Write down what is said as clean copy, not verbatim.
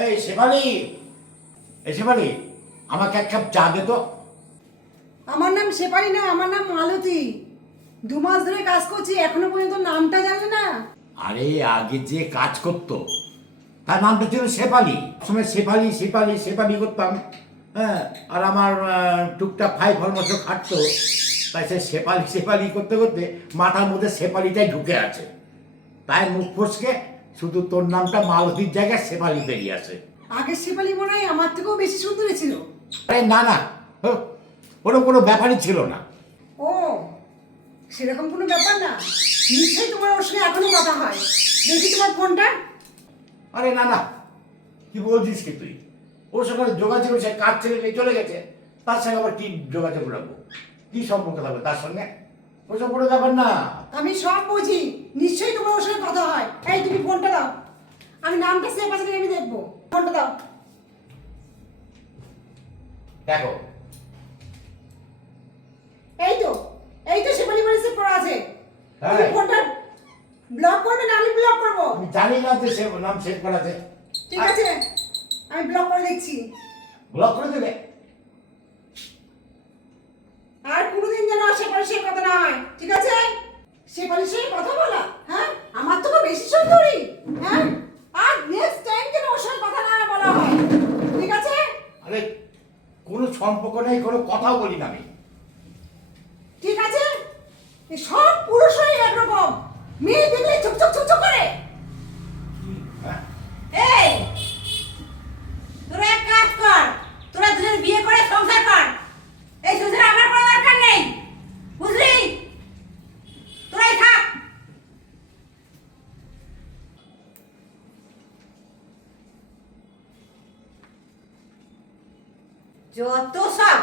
এই শেফালি, এই শেফালি, আমাকে এক কাপ চা দে তো। আমার নাম শেফালি না, আমার নাম মালতী। 2 মাস ধরে কাজ করছি, এখনো পর্যন্ত নামটা জানলে না? আরে আগে যে কাজ করতো তার নামটা ছিল শেফালি। সময় শেফালি শেফালি শেফালি করতাম। হ্যাঁ, আর আমার টুকটাক ভাই ফরমাস খাটতো, তাই সে শেফালি শেফালি করতে করতে মাথার মধ্যে শেফালিটাই ঢুকে আছে। তাই মুখ ফসকে শুধু তোর নামটা মালতীর জায়গায় শেফালি বেরিয়ে আসে। আগের শেফালি মনে হয় আমার থেকেও বেশি সুন্দরী ছিল। আরে না না, ওরকম কোনো ব্যাপারই ছিল না। ও, সেরকম কোনো ব্যাপার না। নিশ্চয়ই তোমার ওর সঙ্গে এখনো কথা হয়। দেখি তোমার ফোনটা। আরে না না, কি বলছিস কি তুই? ওর সঙ্গে যোগাযোগ, সে কাজ ছেড়ে নিয়ে চলে গেছে, তার সঙ্গে আবার কি যোগাযোগ রাখবো? কি সম্পর্ক থাকবে তার সঙ্গে? ওসব কোনো ব্যাপার না। আমি সব বুঝি, নিশ্চয়ই তোমার ওর সঙ্গে কথা হয়। এই তুমি ফোনটা দাও, আমি নামটা সেভ আছে কিনা আমি দেখবো। ফোনটা দাও। দেখো, এই তো, এই তো শেফালি বলে সেভ করা আছে। হ্যাঁ। তুমি ফোনটা ব্লক করবে না আমি ব্লক করবো? আমি জানি না যে সে নাম সেভ করা আছে। ঠিক আছে, আমি ব্লক করে দেখছি। ব্লক করে দেবে? আর কোনোদিন যেন শেফালির সঙ্গে কথা না হয়, ঠিক আছে? শেফালির সঙ্গে কথা বলা, হ্যাঁ? আমার থেকে বেশি সুন্দরী, হ্যাঁ? আর নেক্সট টাইম যেন ওর সঙ্গে কথা না বলা হয়, ঠিক আছে? আরে কোনো সম্পর্ক নেই, কোনো কথাও বলি না আমি। ঠিক আছে? এই সব পুরুষই একরকম, মেয়ে দেখলে চুপচুপ চুপচুপ করে। হ্যাঁ? এই, তোরা এক কাজ কর, তোরা দুজন বিয়ে করে সংসার কর। এই সংসারে আমার কোনো দরকার নেই, বুঝলি? তোরাই থাক। যত সব